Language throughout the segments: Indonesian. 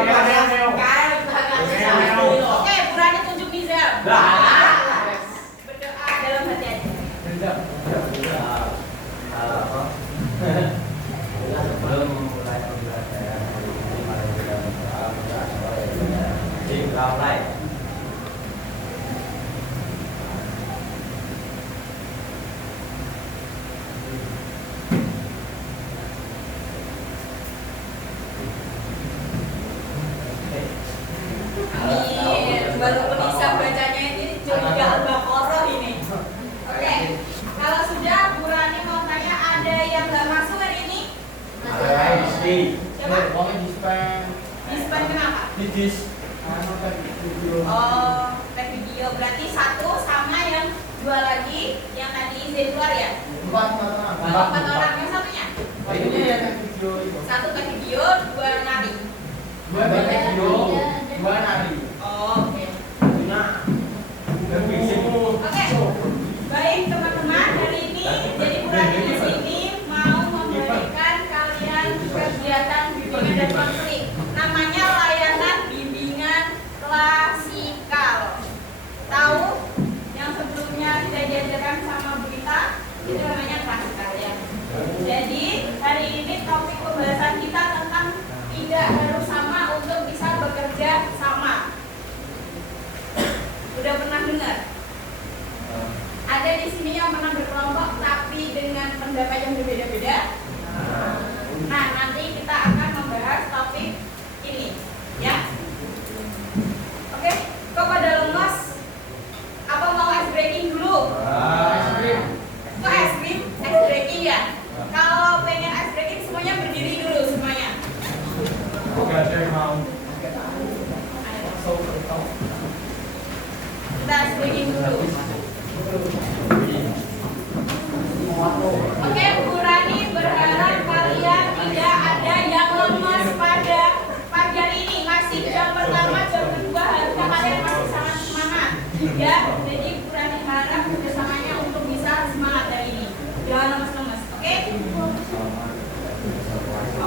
Oke, Burani tunjuk Nizam. Berdoa dalam hati aja. Sebelum mulai pembelajaran hari ini, mari kita berdoa. Baru bisa bacanya ini juga Al-Baqarah ini. Oke, kalau sudah Burani mau tanya ada yang nggak masuk hari ini? Coba. Dispen kenapa? Oh, tag video berarti satu sama yang dua lagi yang tadi izin keluar ya? Empat orang yang satunya? Satu tag video, dua nari. Dua nari. Oh, oke. Oke, baik teman-teman, hari ini jadi Burani di sini mau memberikan kalian kegiatan bimbingan dan konseling. Namanya layanan bimbingan klasikal. Tahu? Yang sebelumnya tidak diajarkan sama Bu Gita, itu namanya klasikal ya. Jadi hari ini topik pembahasan kita tentang tidak harus sama untuk bisa bekerja sama. Udah pernah dengar? Ada di sini yang pernah berkelompok tapi dengan pendapat yang berbeda-beda. Nah, nanti kita akan membahas topik ini, ya. Oke, kok pada lemas? Apa mau ice breaking dulu? Kok ice cream? Ice breaking ya? Kalau pengen ice breaking semuanya berdiri dulu semuanya. Kita ice breaking dulu. Oke, Burani berharap kalian tidak ada yang lemas pada pagi hari ini. Masih jam pertama, jam kedua harusnya kalian masih sangat semangat. Ya, jadi Burani harap kerjasamanya untuk bisa semangat hari ini. Jangan lemas-lemas, oke?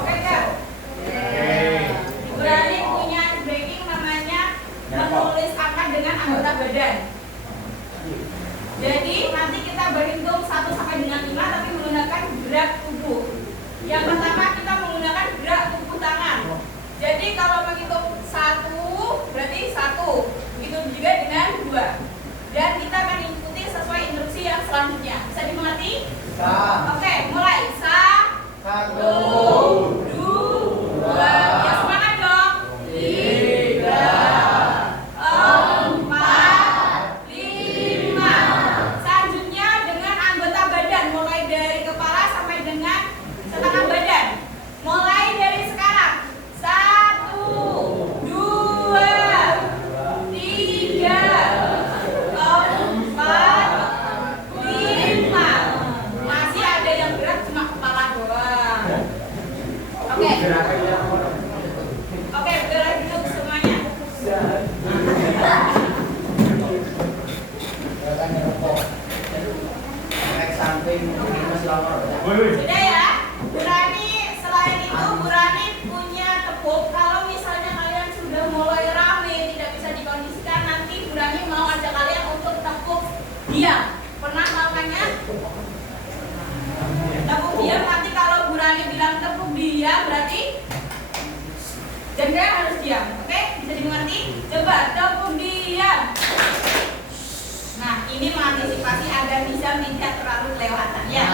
Oke, Kak? Burani punya breaking namanya menulis angka dengan anggota badan. Jadi nanti kita berhitung 1 sampai dengan 5 tapi menggunakan gerak tubuh. Yang pertama kita menggunakan gerak tubuh tangan. Jadi kalau menghitung 1 berarti 1. Begitu juga dengan 2. Dan kita akan ikuti sesuai instruksi yang selanjutnya. Bisa dimengerti? Bisa. Oke, mulai. 1, 2, ya semangat dong. 3, 4, 5. Selanjutnya dengan anggota badan, mulai dari kepala sampai dengan setengah badan. Mulai dari sekarang. 1, 2, 3, 4, 5. Masih ada yang berat cuma kepala doang. Oke. Oke, gerak duduk semuanya. Sudah ya? Burani, selain itu Burani punya tepuk. Kalau misalnya kalian sudah mulai rame, tidak bisa dikondisikan, nanti Burani mau ajak kalian untuk tepuk diam. Pernah melakukannya? Tepuk diam, nanti kalau Burani bilang tepuk diam, berarti jengkel harus diam. Oke? Bisa dimengerti? Coba tepuk diam. Nah, ini mengantisipasi agar bisa tidak terlalu kelewatan ya.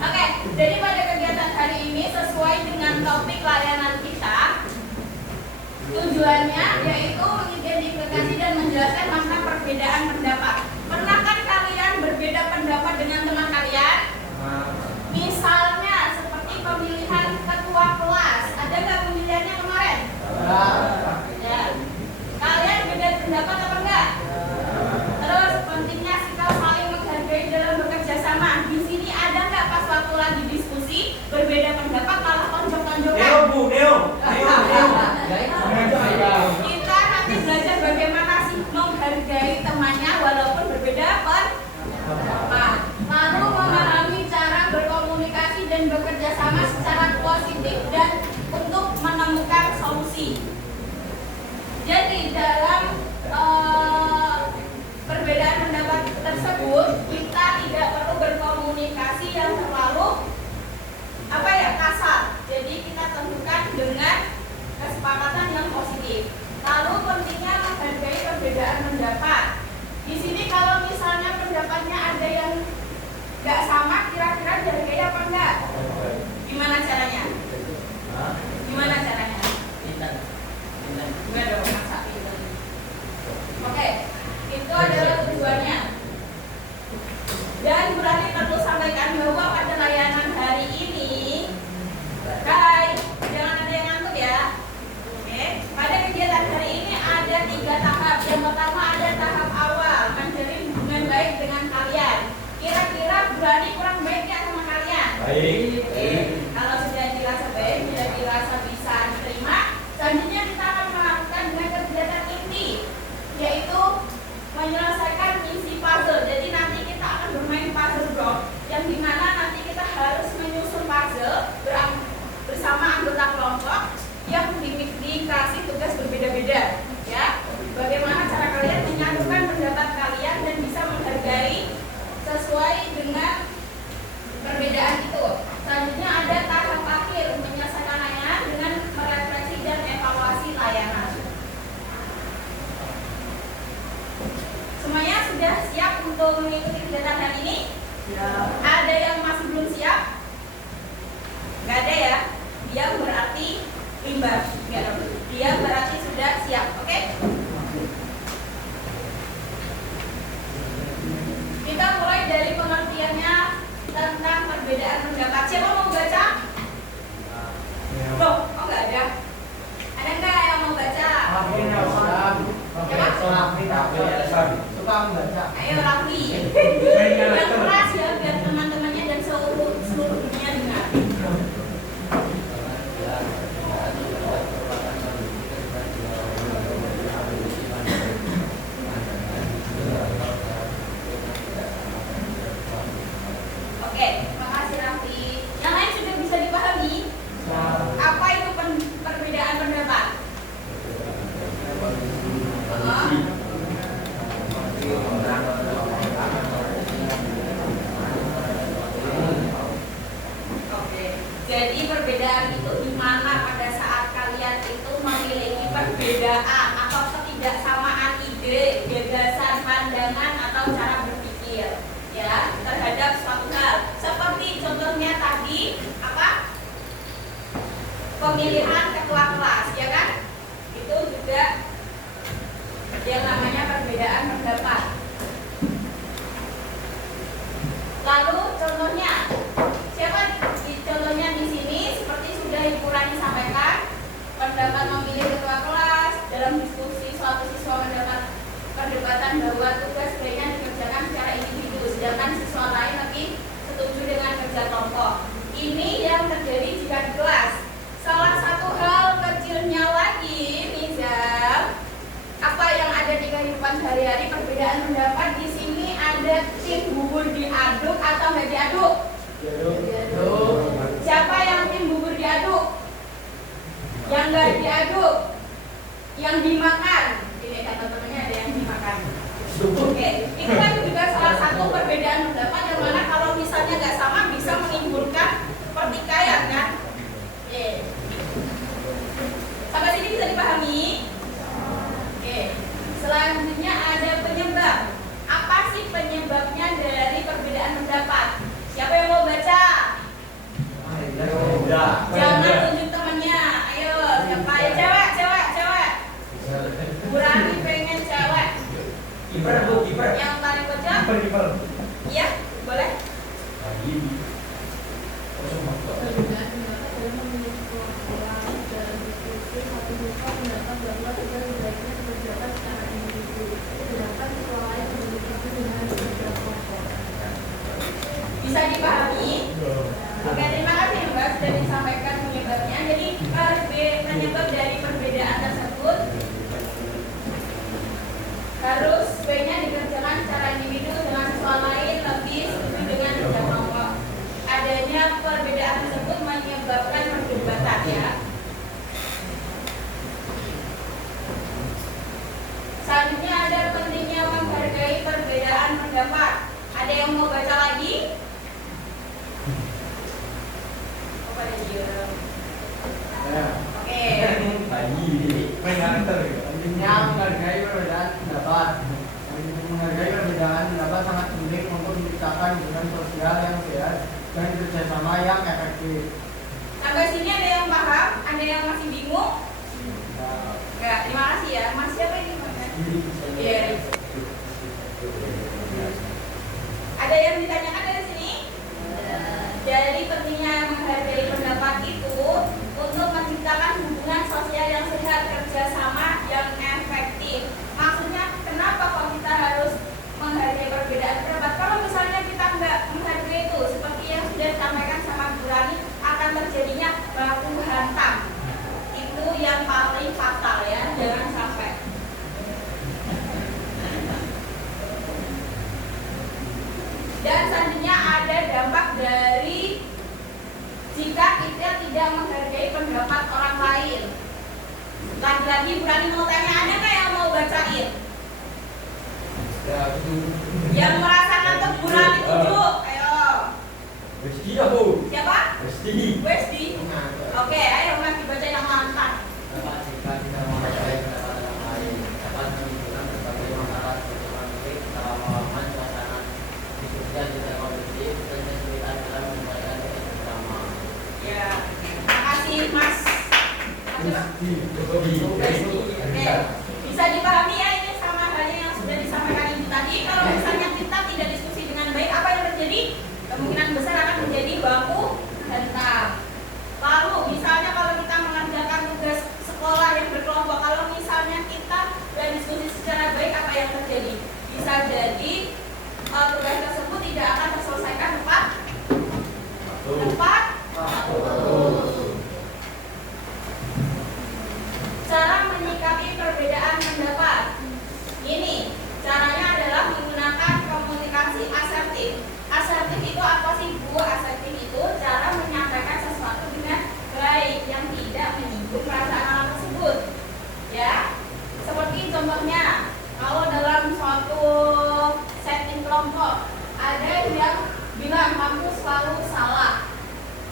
Oke, jadi pada kegiatan hari ini sesuai dengan topik layanan kita, tujuannya yaitu mengidentifikasi dan menjelaskan makna perbedaan pendapat. Pernah kan kalian berbeda pendapat dengan teman kalian? Misalnya seperti pemilihan ketua kelas, ada nggak pemilihannya kemarin? Ya. Kalian beda pendapat apa enggak? Terus pentingnya sikap saling menghargai dalam bekerja sama. Di sini ada nggak pas waktu lagi diskusi berbeda pendapat malah tonjok-tonjokan? Kita nanti belajar bagaimana sih menghargai temannya walaupun Baik. Kalau sudah dirasa baik, sudah dirasa bisa diterima, selanjutnya kita akan melakukan dengan kegiatan inti, yaitu menyelesaikan misi puzzle. Jadi nanti kita akan bermain puzzle block, yang dimana nanti kita harus menyusun puzzle bersama anggota kelompok yang dikasih tugas berbeda-beda. Ya, bagaimana cara kalian menyatukan pendapat kalian dan bisa menghargai sesuai dengan perbedaan itu. Selanjutnya ada tahap akhir, menyelesaikan layanan dengan merefleksi dan evaluasi layanan. Semuanya sudah siap untuk mengikuti kegiatan hari ini? Ya. Ada yang masih belum siap? Nggak ada ya? Dia berarti imbas. Dia berarti sudah siap. Oke? Kita mulai dari pengertiannya tentang perbedaan pendapat. Siapa mau baca? Loh, kok nggak ada? Ada nggak yang mau baca? Suka membaca. Ayo Raffi. Yang keras ya, biar teman-temannya dan seluruh dunia dengar. Oke, makasih Raffi. Yang lain sudah bisa dipahami? Apa itu perbedaan pendapat? Oke, jadi perbedaan itu di mana pada saat kalian itu memiliki perbedaan atau ketidaksamaan ide, gagasan, pandangan atau cara berpikir, ya, terhadap suatu hal. Seperti contohnya tadi apa? Pemilihan ketua kelas, ya kan? Itu juga yang namanya perbedaan pendapat. Lalu contohnya, siapa contohnya di sini seperti sudah Ibu Rani sampaikan, pendapat memilih ketua kelas dalam diskusi suatu siswa mendapat perdebatan bahwa tugas sebaiknya dikerjakan secara individu, sedangkan siswa lain lebih setuju dengan kerja kelompok. Ini yang terjadi jika di kelas. Salah satu hal kecilnya lagi, Nizam, apa yang ada di kehidupan sehari-hari, perbedaan pendapat di sini ada tim bubur diaduk atau nggak diaduk? Diaduk. Siapa yang tim bubur diaduk? Yang nggak diaduk? Yang dimakan? Ini kata temannya ada yang dimakan. Oke, itu kan juga salah satu perbedaan pendapat yang mana kalau misalnya nggak sama bisa menimbulkan pertikaian kan? Oke. Sampai sini bisa dipahami? Oke. Selanjutnya ada penyebab. Apa sih penyebabnya dari perbedaan pendapat? Siapa yang mau baca? Jangan tunjuk temannya. Ayo, siapa ya? Cewek. Kurang pengen cewek. Kiper. Yang paling baca? Kiper. Iya, boleh. Bisa dipahami? Oke, terima kasih Mbak sudah disampaikan penyebabnya. Jadi penyebab dari perbedaan tersebut harus sebaiknya dikerjakan secara individu dengan siswa lain lebih setuju dengan kerja kelompok. Adanya perbedaan tersebut menyebabkan perdebatan ya. Selanjutnya ada pentingnya menghargai perbedaan pendapat. Ada yang mau baca lagi? Pada diam. Oke. Pentingnya menghargai perbedaan pendapat. Menghargai perbedaan pendapat sangat penting untuk menciptakan hubungan sosial yang sehat dan kerjasama yang efektif. Sampai sini ada yang paham? Ada yang masih bingung? Enggak, terima kasih ya. Mas siapa ini? Iya. Ada yang ditanyakan dari sini? Jadi pentingnya menghargai pendapat itu untuk menciptakan hubungan sosial yang sehat, kerjasama yang efektif. Maksudnya kenapa kok kita harus menghargai perbedaan pendapat? Kalau misalnya kita nggak menghargai itu, seperti yang sudah disampaikan sama Dan selanjutnya ada dampak dari jika kita tidak menghargai pendapat orang lain. Lagi-lagi berani mau tanya, ada nggak yang mau bacain? Yang merasa ngantuk berani tunjuk, ayo. Westi aku. Siapa? Westi. Westi. Oke, ayo mas dibaca yang lantang. Dapat jika kita menghargai pendapat orang lain, dapat menimbulkan berbagai masalah seperti konflik, kesalahpahaman, suasana diskusi yang tidak kondusif, dan kesulitan dalam menyampaikan ide bersama. Ya, makasih mas. Westi. Westi. Oke, bisa dipahami ya ini sama halnya yang sudah disampaikan ibu tadi. Kalau misalnya kita tidak diskusi dengan baik, apa yang terjadi? Kemungkinan besar akan menjadi baku hantam. Lalu misalnya kalau kita mengerjakan tugas sekolah yang berkelompok, kalau misalnya kita berdiskusi secara baik, apa yang terjadi? Bisa jadi tugas tersebut tidak akan terselesaikan tepat. Cara menyikapi perbedaan pendapat. Ini caranya adalah menggunakan komunikasi asertif. Asertif itu apa sih Bu? Asertif itu cara menyampaikan sesuatu dengan baik yang tidak menyinggung perasaan orang tersebut. Ya, seperti contohnya kalau dalam suatu setting kelompok ada yang bilang kamu selalu salah,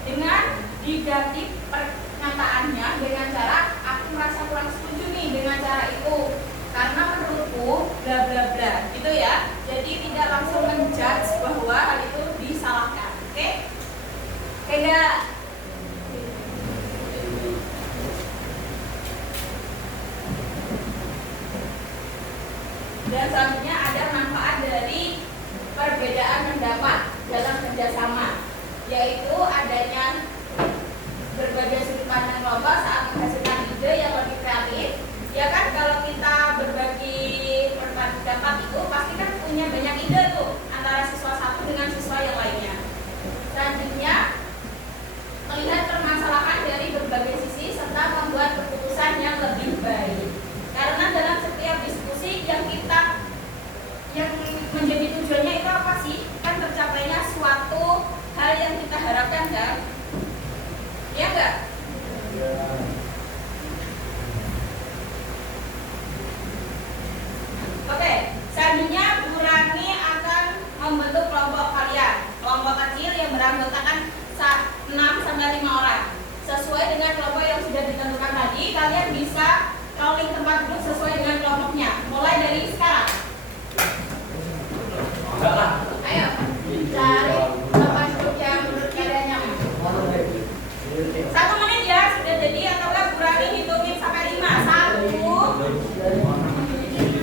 dengan diganti pernyataannya dengan cara aku merasa kurang setuju nih dengan cara itu karena menurutku bla bla bla gitu ya. Jadi tidak langsung menjudge bahwa hal itu disalahkan. Oke? Oke enggak? Dan selanjutnya ada manfaat dari perbedaan pendapat dalam kerjasama, yaitu adanya berbagai sudut pandang kelompok saat menghasilkan ide yang lebih kreatif. Ya kan, kalau kita berbagi pendapat itu pasti kan punya banyak ide tuh antara siswa satu dengan siswa yang lainnya. Selanjutnya melihat permasalahan dari berbagai sisi serta membuat keputusan yang lebih baik. Karena dalam setiap diskusi yang menjadi tujuannya itu apa sih? Kan tercapainya suatu hal yang kita harapkan kan? Ya enggak? Oke, selanjutnya Bu Rani akan membentuk kelompok kalian. Kelompok kecil yang beranggotakan 6 sampai 5 orang. Sesuai dengan kelompok yang sudah ditentukan tadi, kalian bisa rolling tempat duduk sesuai dengan kelompoknya. Mulai dari sekarang. Ayo, cari tempat duduk yang menurut kalian nyaman. 1 menit ya, sudah jadi atau enggak Bu Rani hitungin sampai 5. 1 2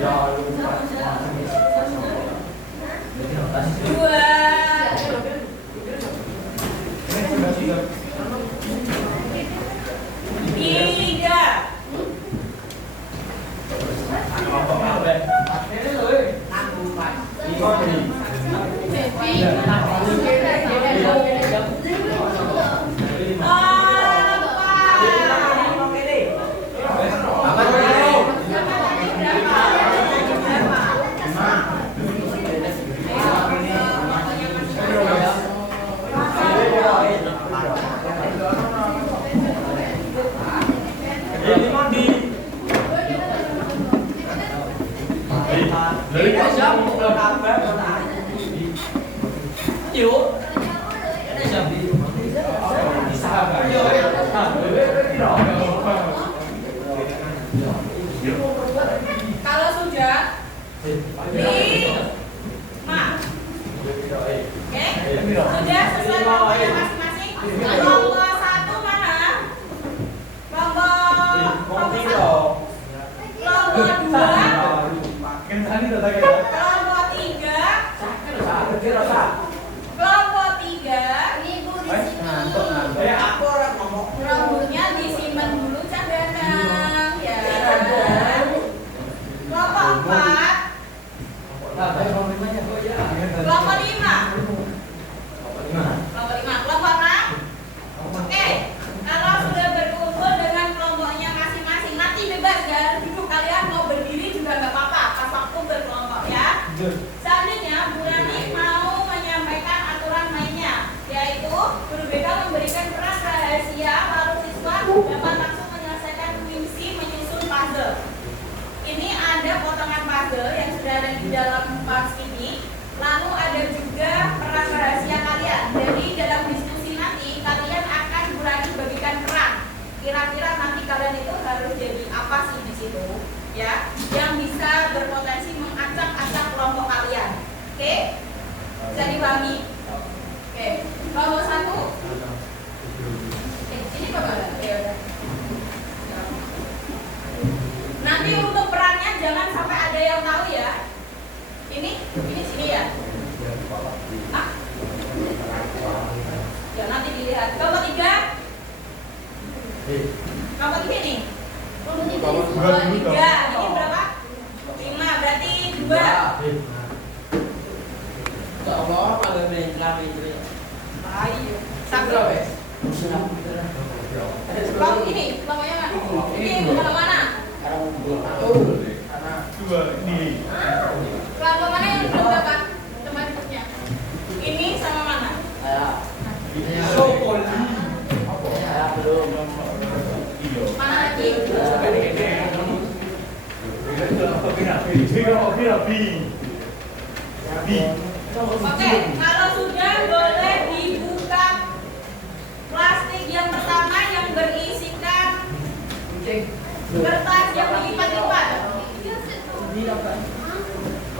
Kalau sudah 5. Oke? Sudah sesuai kelompoknya masing-masing. Kelompok 1 mana? Kelompok 1. Kelompok 2. Kelompok 3. Kelompok 3. Ini Bu di sini. Rambutnya disimpan dulu cadangan. Ya. Kelompok 4. Kelompok 5. Kelompok 5. Kelompok 6. Oke. Kalau sudah berkumpul dengan kelompoknya masing-masing, nanti bebas ya. Duduk kalian mau berdiri juga nggak apa-apa. Pas waktu berkelompok ya. Bisa dipahami? Oke. Kelompok 1. Ini apa? Ya udah. Nanti untuk perannya jangan sampai ada yang tahu ya. Ini sini ya. Ah? Ya nanti dilihat. Kelompok 3. Kelompok 3 nih. Kelompok 3. Ini berapa? 5. Berarti 2. Allah kalau main kami itu. Ayo. Satu. Kelompok ini, kelompoknya mana? Ini kemana-mana? Dua ini. Kelompok mana yang belum dapat tempat duduknya? Ini sama mana? Belum. Mana lagi? Oke, kalau sudah boleh dibuka plastik yang pertama yang berisikan kertas yang dilipat-lipat.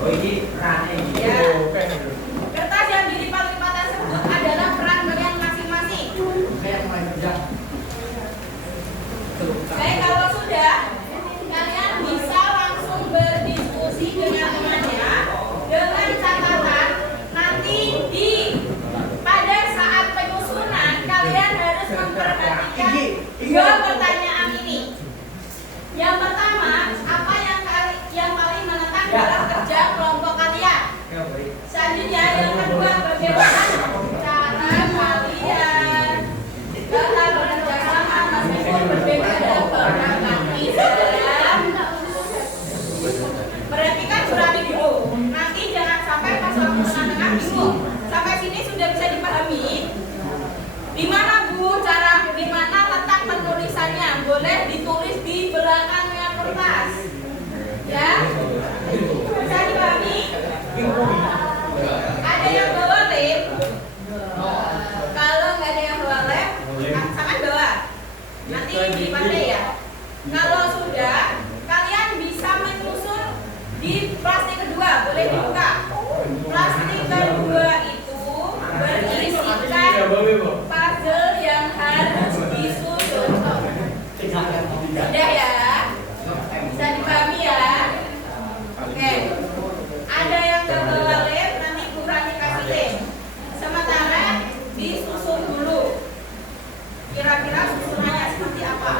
Oh ini perannya ini. Ya. Kertas yang dilipat-lipat tersebut adalah peran kalian masing-masing. Oke, kalau sudah kalian bisa langsung berdiskusi dengan temannya dengan catatan nanti pada saat penyusunan kalian harus memperhatikan 2 pertanyaan ini. Yang pertama, apa yang paling menentang dalam kerja kelompok kalian? Selanjutnya yang kedua, bagaimana cara kalian dalam bekerja sama meskipun berbeda dalam beberapa Islam? Perhatikan surat dulu. Nanti jangan sampai pas waktu tengah-tengah bingung. Sampai sini sudah bisa dipahami? Di mana Bu di mana letak penulisannya? Boleh ditulis di belakangnya kertas. Ya? Bisa dipahami? Ada yang bawa lem? Kalau nggak ada yang bawa lem, sama bawa. Nanti dipakai ya. Kalau sudah, kalian bisa menyusun di plastik kedua. Boleh dibuka. Plastik kedua itu berisikan puzzle yang harus disusun. Sudah ya? Bisa dipahami ya? Oke. Ada yang nggak bawa lem, nanti kurang dikasih lem. Sementara disusun dulu. Kira-kira susunannya seperti apa?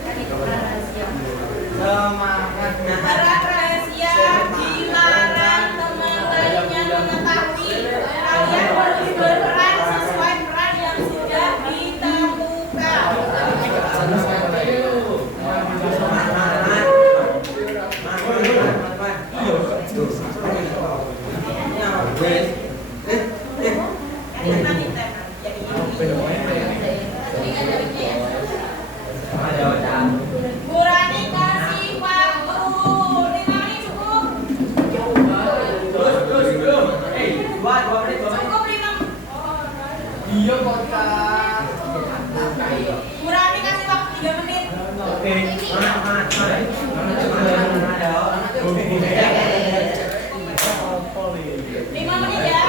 Tadi peran rahasia. Peran rahasia dilarang teman lainnya mengetahui. Kalian harus berperan sesuai peran yang sudah ditentukan. Kurani kasih waktu 5 menit cukup. Cukup 5. Iya podcast. Kurani kasih waktu 3 menit. Oke. Lima menit ya.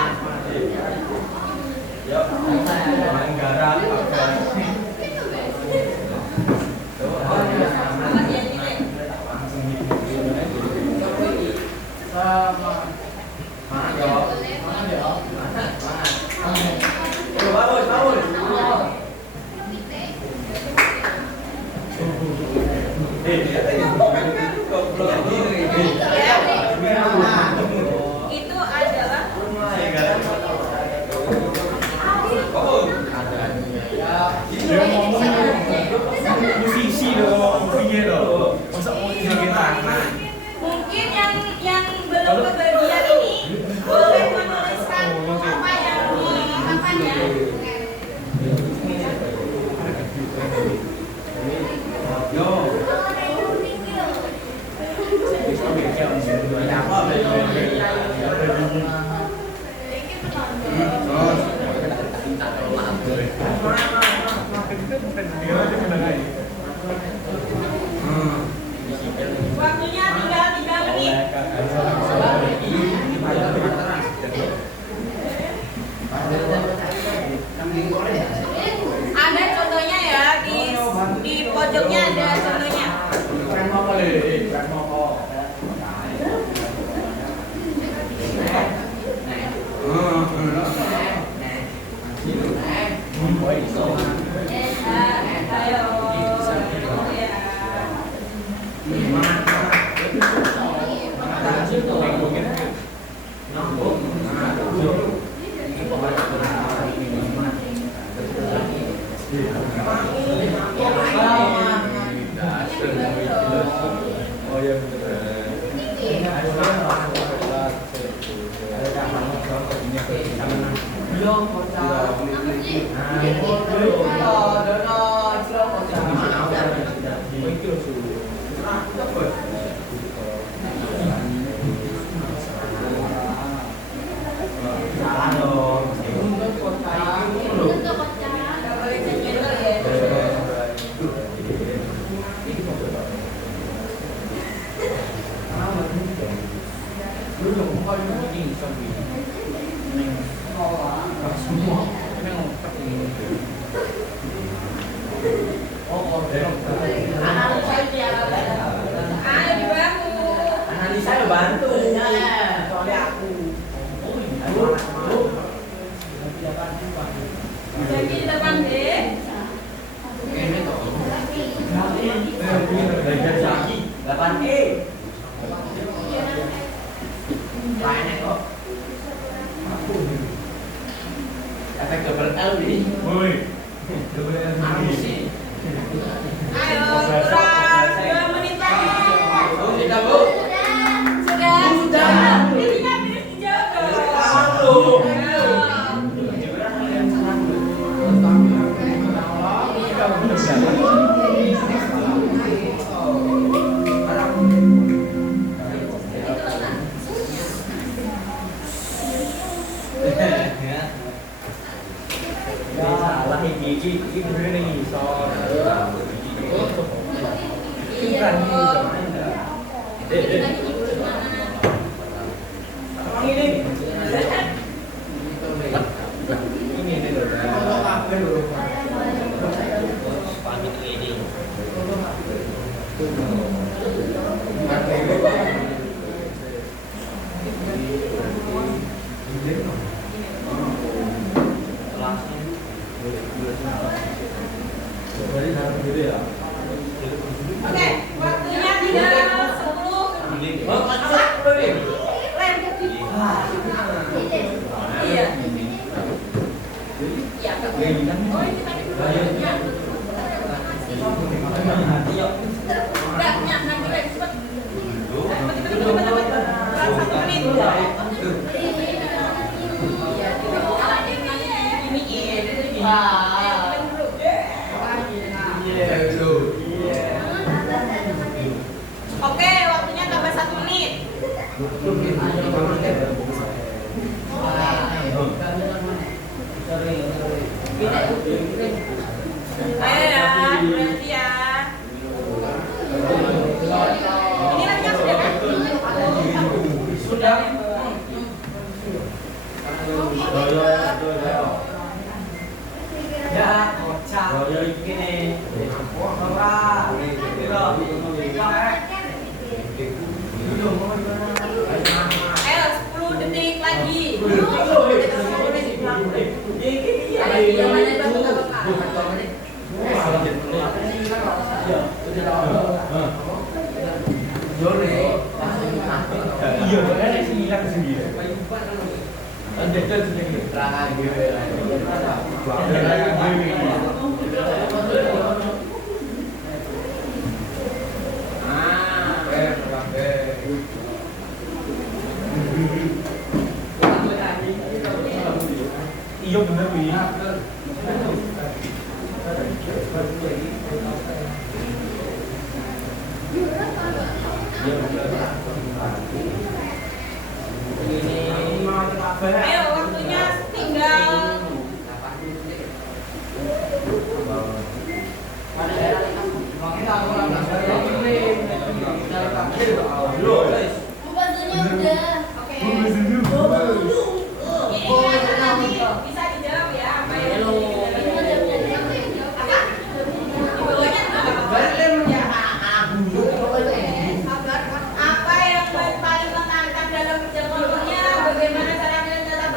Itu adalah Ayo dibantu. Analisa lo bantu. Soalnya aku. Jadi di depan deh. Delapan E. Lainnya kok. Efek double L nih. Woi. Anu sih. Ayo kurang 2 menit lagi. Kita bu. Sudah. Dirinya finish dijawab dong. Ayo. Salah ini bener nih soal Oke, waktunya tinggal 10. Lem. Iya. Iya, Kak. Oh, ini tadi berarti. Enggak, nanti lagi cepat. Satu menit. Oke, waktunya tambah 1 menit. Ayo ya, berarti ya. Ini lemnya sudah kan? Sudah. Ya, kocak. Gini. Ora. Ayo 10 detik lagi. iya makanya sih hilang sendiri ada sendiri Terang iya bener wi Ayo waktunya tinggal bisa dijawab ya apa yang apa yang paling menantang dalam kerja kelompoknya, bagaimana cara melihat data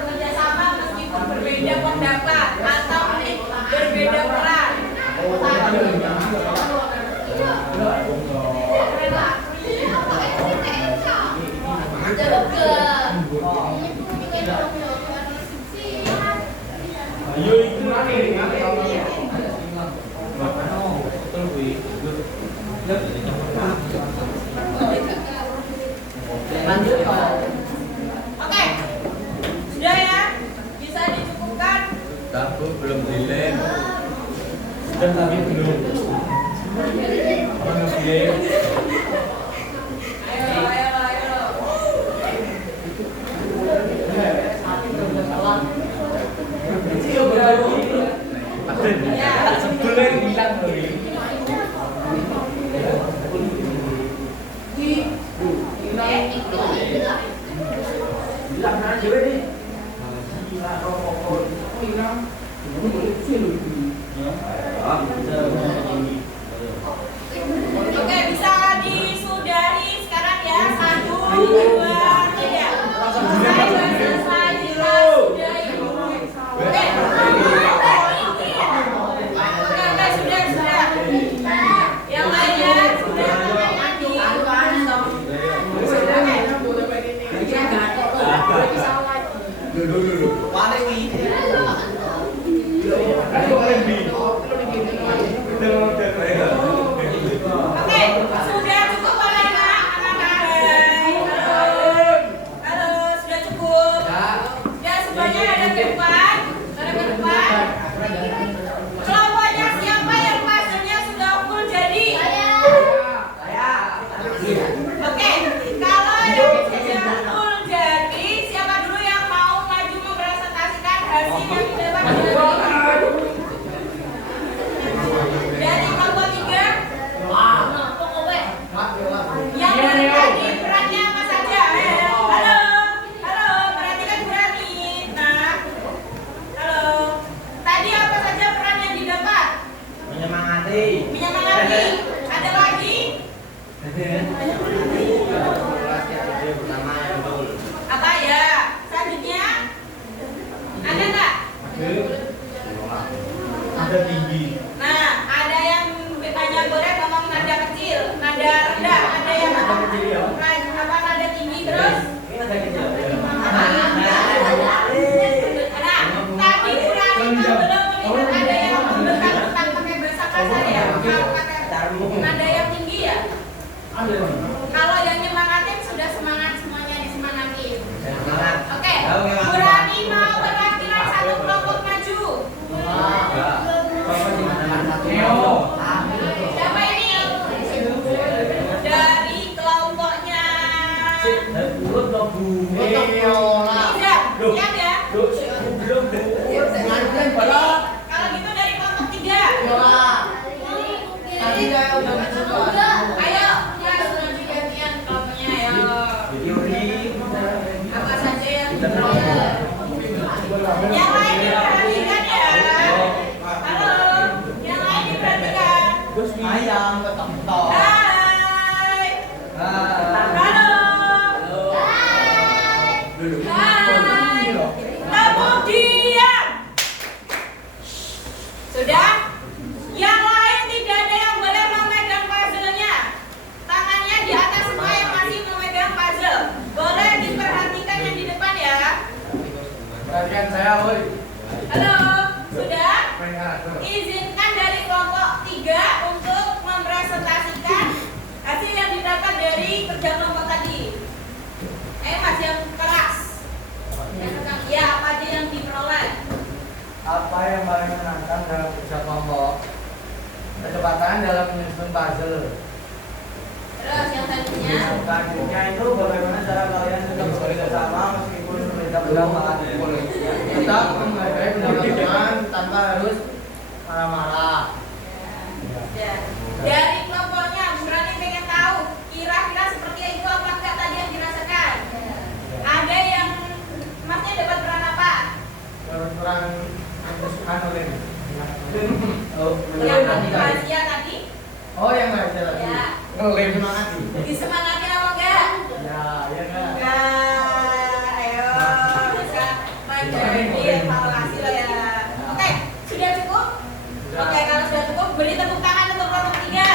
Ayo itu nanti. Lanjut Pak. Oke. Sudah ya? Bisa dicukupkan? Tapi belum dilem. Sudah tapi belum. Belum dilem. Ayo. Ya. Sebelum bilang lagi. Bilang aja deh. Gila rokok. Bilang. Oke, bisa disudahi sekarang ya. 1, 2, 3. Selesai, jelas, sudahi. Oke. Oke, sudah. Yang lainnya sudah mati. Dulu. Paling nih. Oke, sudah cukup anak-anak. Halo, sudah cukup. Ya, semuanya ada ke depan. Kelompoknya siapa yang puzzle-nya sudah full jadi? Oke, kalau yang sudah full jadi, siapa dulu yang mau maju mempresentasikan hasil yang didapat dari kelompok 3? Yang dari tadi perannya apa saja? Halo, perhatikan berani. Nah, halo. Tadi apa saja peran yang didapat? Menyemangati. Ada lagi? Apa ya? Selanjutnya? Ada nggak? Ada tinggi. Nah, ada yang hanya boleh ngomong nada kecil, nada rendah, ada yang nada tinggi terus. Nah, tadi Purani kan belum melihat ada yang bentak-bentak pakai bahasa kasar ya, pakai nada yang tinggi ya. Kalau yang nyemangatin sudah semangat semuanya disemangatin. Oke, Purani mau perwakilan satu kelompok maju. Siapa ini? Dari kelompoknya. Siap ya? Kalau gitu dari kelompok 3. Ayo, ya sudah gantian kelompoknya ayo. Apa saja yang yang lain diperhatikan ya. Halo, yang lain diperhatikan. Ayam ketok-ketok. Hai. Halo. Hai. Kemudian sudah. Yang lain tidak ada yang boleh memegang puzzle-nya. Tangannya di atas semua yang masih memegang puzzle. Boleh diperhatikan yang di depan ya. Perhatian saya, woi. Halo, sudah? Izinkan dari kelompok 3 untuk mempresentasikan hasil yang didapat dari kerja kelompok tadi. Mas yang keras. Ya, apa aja yang diperoleh? Apa yang paling menantang dalam kerja kelompok? Kecepatan dalam menyusun puzzle. Terus yang selanjutnya? Selanjutnya itu bagaimana cara kalian tetap bekerja sama meskipun berbeda pendapat. Tetap menghargai pendapat teman tanpa harus marah-marah. Ya. Dari kelompoknya, Burani pengen tahu kira-kira seperti itu apa enggak tadi yang dirasakan? Ada yang masnya dapat peran apa? Kurang anu ini. Yang rahasia tadi? Oh, yang rahasia tadi. Ya. Ngelem semangati. Disemangatin apa enggak? Ya, ya enggak. Enggak. Ayo, bisa menjadi evaluasi lah ya. Oke, sudah cukup? Oke, kalau sudah cukup, beri tepuk tangan untuk kelompok 3.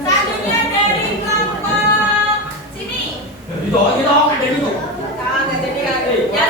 Selanjutnya dari kelompok sini. Itu, dari itu. Enggak jadi. Ya,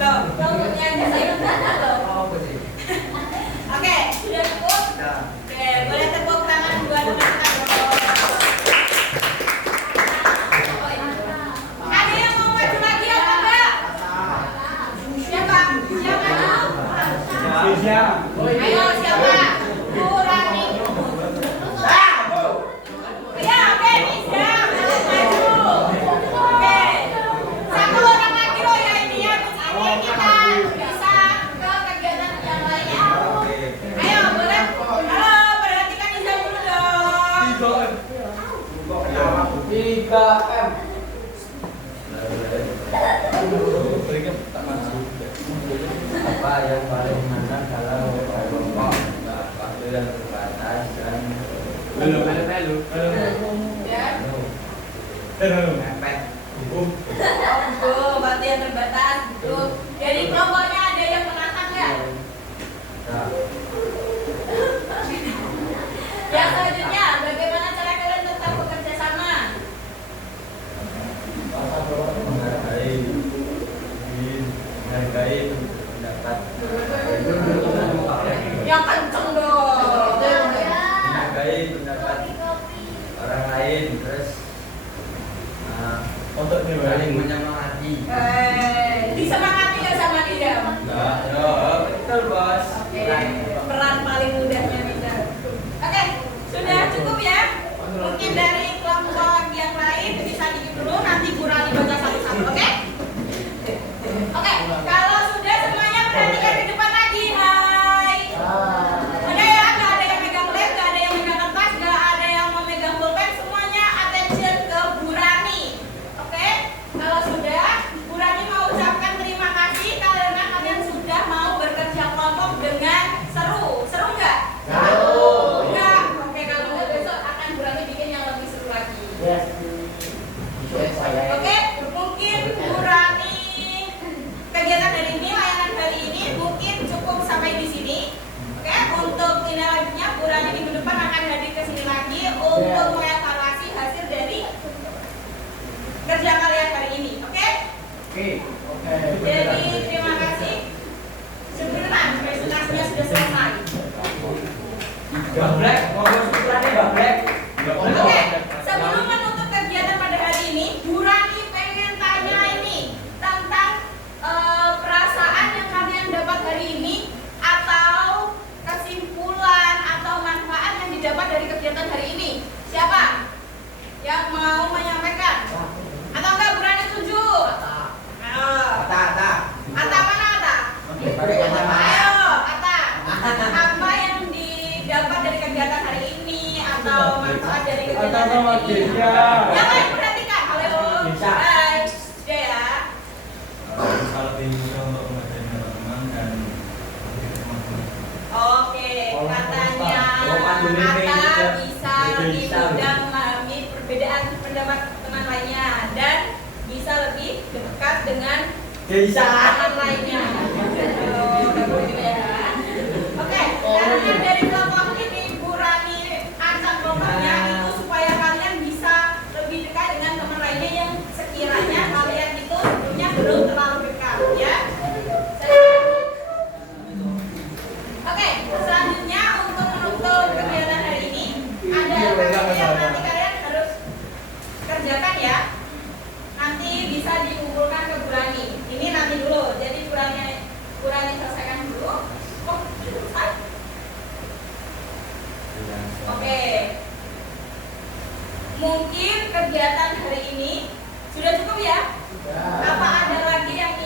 Loh, rambutnya aja saya loh. Apa sih? Oke, sudah cukup? Ya. Oke, boleh tepuk tangan dua teman-teman dong. Ada yang mau maju lagi apa enggak? Siapa? Siapa? Ayo siapa? Bu Rani. Ya, oke, bisa. Harus maju. Oke. Satu orang lagi loh ya ini ya. Terus ini kita bisa ke kegiatan yang lainnya. Ayo, boleh. Halo, perhatikan Izal dulu dong. 3M. Apa yang paling mana kalau kelompok waktu yang terbatas dan Ya. mepet. Oh, berarti yang terbatas. Betul. Jadi kelompoknya ada yang menantang nggak? Yang selanjutnya, bagaimana cara kalian tetap bekerja sama? Menghargai pendapat Yang kenceng dong. menghargai pendapat orang lain, terus saling menyemangati. Disemangati nggak sama dia? Betul bos. Oke, peran paling mudahnya Mida. Oke, sudah cukup ya. Mungkin dari kelompok yang lain bisa dikit dulu, nanti Bu Rani baca satu-satu, oke? Oke, kalau sudah semuanya perhatikan ke depan lagi, hai. Udah ya, nggak ada yang megang lem, nggak ada yang megang kertas, nggak ada yang memegang pulpen, semuanya attention ke Bu Rani. Oke, kalau sudah, Bu Rani mau ucapkan terima kasih karena kalian sudah mau bekerja kelompok dengan seru. Seru nggak? Seru. Enggak. Oke, kalau nggak besok akan Bu Rani bikin yang lebih seru lagi. Oke, mungkin Bu Rani kegiatan hari ini, layanan hari ini mungkin cukup sampai di sini. Oke, untuk tindak lanjutnya Bu Rani minggu depan akan hadir ke sini lagi untuk mengevaluasi hasil dari kerja kalian hari ini. Oke? Jadi terima kasih. Sebenarnya presentasinya sudah selesai. Bablek, ngomong sebenarnya bablek. Oke, sebelum menutup kegiatan pada hari ini, Bu Rani pengen tanya ini tentang perasaan yang kalian dapat hari ini atau kesimpulan atau manfaat yang didapat dari kegiatan hari ini. Siapa yang mau menyampaikan? Atau enggak Bu Rani tunjuk? Ayo. Ata mana Ata? Ayo, Ata. Apa yang didapat dari kegiatan hari ini atau manfaat dari kegiatan hari ini? Yang lain perhatikan. Halo. Hai. Sudah ya. Oke, katanya Ata bisa lebih mudah memahami perbedaan pendapat teman lainnya dan bisa lebih dekat dengan teman lainnya. Oke, karena dari kelompok ini Bu Rani ancam kelompoknya itu supaya kalian bisa lebih dekat dengan teman lainnya yang sekiranya kalian itu sebelumnya belum terlalu dekat, ya. Oke, selanjutnya untuk menutup kegiatan hari ini ada PPT yang nanti kalian harus kerjakan ya. Nanti bisa dikumpulkan ke Bu Rani. Ini nanti dulu. Jadi Bu Rani selesaikan dulu. Oh, selesai. Oke. Mungkin kegiatan hari ini sudah cukup ya? Apa ada lagi yang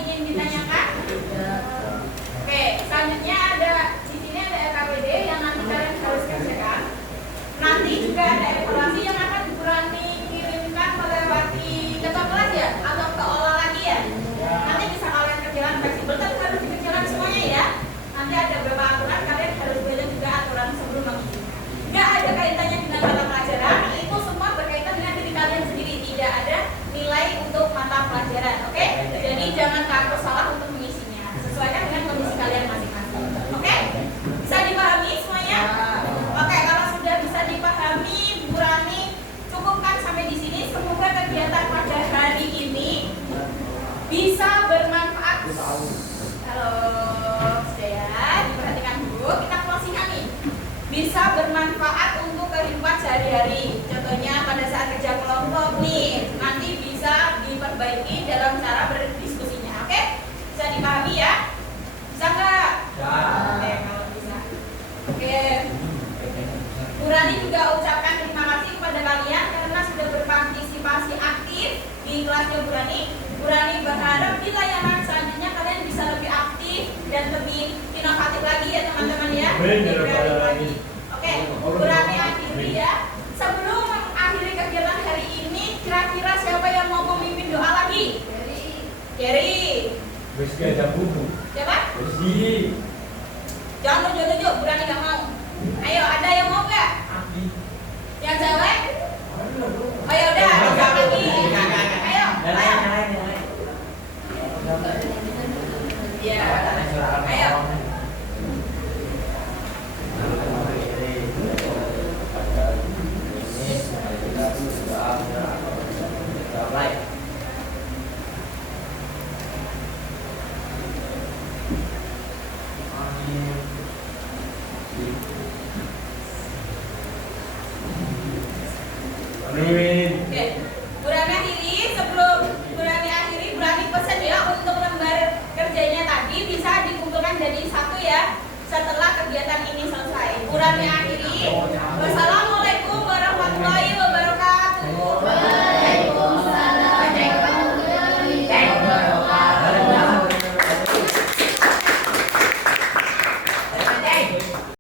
Halo, sudah diperhatikan dulu. Kita closingan nih. Bisa bermanfaat untuk kehidupan sehari-hari. Contohnya pada saat kerja kelompok nih, nanti bisa diperbaiki dalam cara berdiskusinya. Oke? Bisa dipahami ya? Bisa nggak? Ya. Oke, kalau bisa. Oke. Burani juga ucapkan terima kasih kepada kalian karena sudah berpartisipasi aktif di kelasnya Burani. Burani berharap di layanan selanjutnya kalian bisa lebih aktif dan lebih inovatif lagi ya teman-teman ya. Lebih kreatif lagi. Oke, Burani akhiri ya. Sebelum mengakhiri kegiatan hari ini, kira-kira siapa yang mau memimpin doa lagi? Gary. Wis ada buku. Siapa? Bersih. Jangan nunjuk-nunjuk, Burani gak mau. Ayo, ada yang mau nggak? Yang cewek? Oh ya udah, ada lagi. Ayo, ayo. Iya. Ayo. Right.